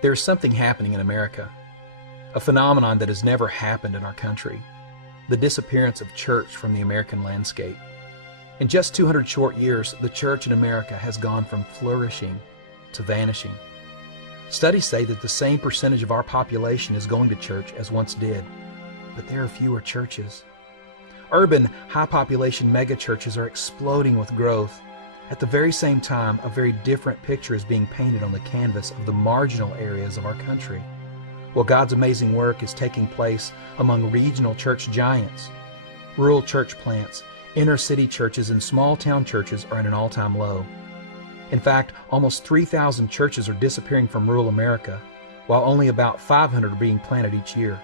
There is something happening in America, a phenomenon that has never happened in our country, the disappearance of church from the American landscape. In just 200 short years, the church in America has gone from flourishing to vanishing. Studies say that the same percentage of our population is going to church as once did, but there are fewer churches. Urban, high-population megachurches are exploding with growth. At the very same time, a very different picture is being painted on the canvas of the marginal areas of our country. Well, God's amazing work is taking place among regional church giants. Rural church plants, inner-city churches, and small-town churches are at an all-time low. In fact, almost 3,000 churches are disappearing from rural America, while only about 500 are being planted each year.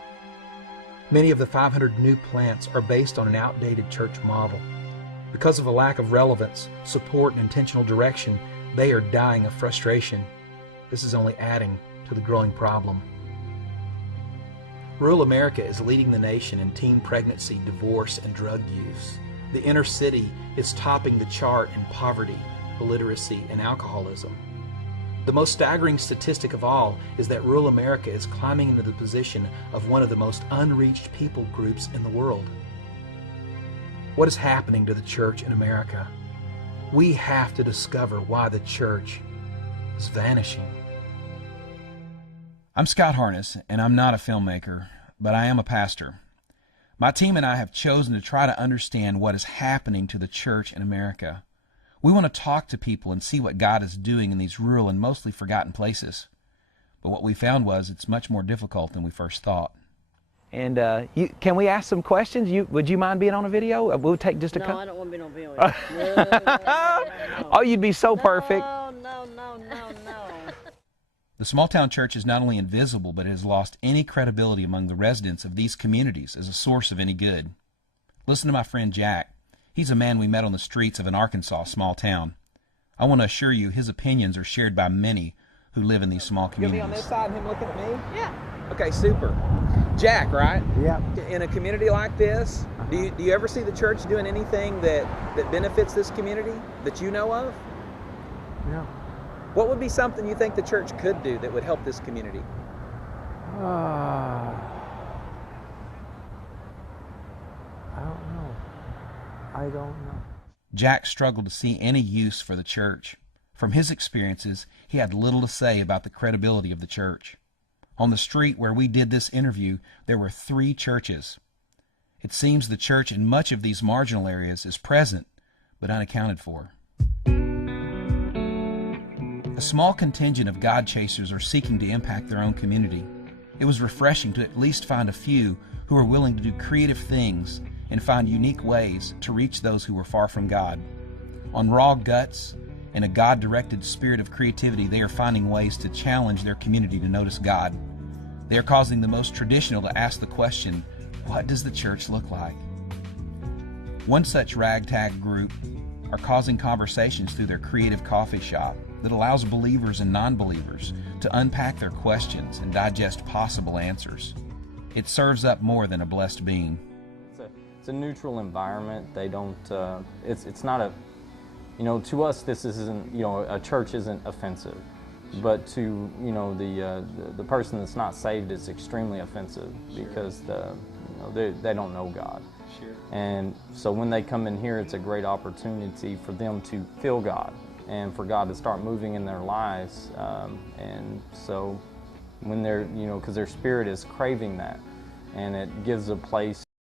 Many of the 500 new plants are based on an outdated church model. Because of a lack of relevance, support, and intentional direction, they are dying of frustration. This is only adding to the growing problem. Rural America is leading the nation in teen pregnancy, divorce, and drug use. The inner city is topping the chart in poverty, illiteracy, and alcoholism. The most staggering statistic of all is that rural America is climbing into the position of one of the most unreached people groups in the world. What is happening to the church in America? We have to discover why the church is vanishing. I'm Scott Harness, and I'm not a filmmaker, but I am a pastor. My team and I have chosen to try to understand what is happening to the church in America. We want to talk to people and see what God is doing in these rural and mostly forgotten places. But what we found was it's much more difficult than we first thought. And can we ask some questions? Would you mind being on a video? We'll take just a No, couple. I don't want to be on video. No. Oh, you'd be so perfect. No. The small-town church is not only invisible, but it has lost any credibility among the residents of these communities as a source of any good. Listen to my friend Jack. He's a man we met on the streets of an Arkansas small town. I want to assure you his opinions are shared by many who live in these small You'll communities. be on this side and him looking at me? Yeah. Okay, super. Jack, right? Yeah. In a community like this, do you ever see the church doing anything that benefits this community that you know of? No. What would be something you think the church could do that would help this community? I don't know. Jack struggled to see any use for the church. From his experiences, he had little to say about the credibility of the church. On the street where we did this interview, there were 3 churches. It seems the church in much of these marginal areas is present, but unaccounted for. A small contingent of God chasers are seeking to impact their own community. It was refreshing to at least find a few who are willing to do creative things and find unique ways to reach those who were far from God. On raw guts and a God-directed spirit of creativity, they are finding ways to challenge their community to notice God. They are causing the most traditional to ask the question, what does the church look like? One such ragtag group are causing conversations through their creative coffee shop that allows believers and non-believers to unpack their questions and digest possible answers. It serves up more than a blessed being. It's a neutral environment. They don't, it's not a, to us this isn't, a church isn't offensive. But to, the person that's not saved is extremely offensive because they don't know God. Sure. And so when they come in here, it's a great opportunity for them to feel God and for God to start moving in their lives. And so when they're, because their spirit is craving that, and it gives a place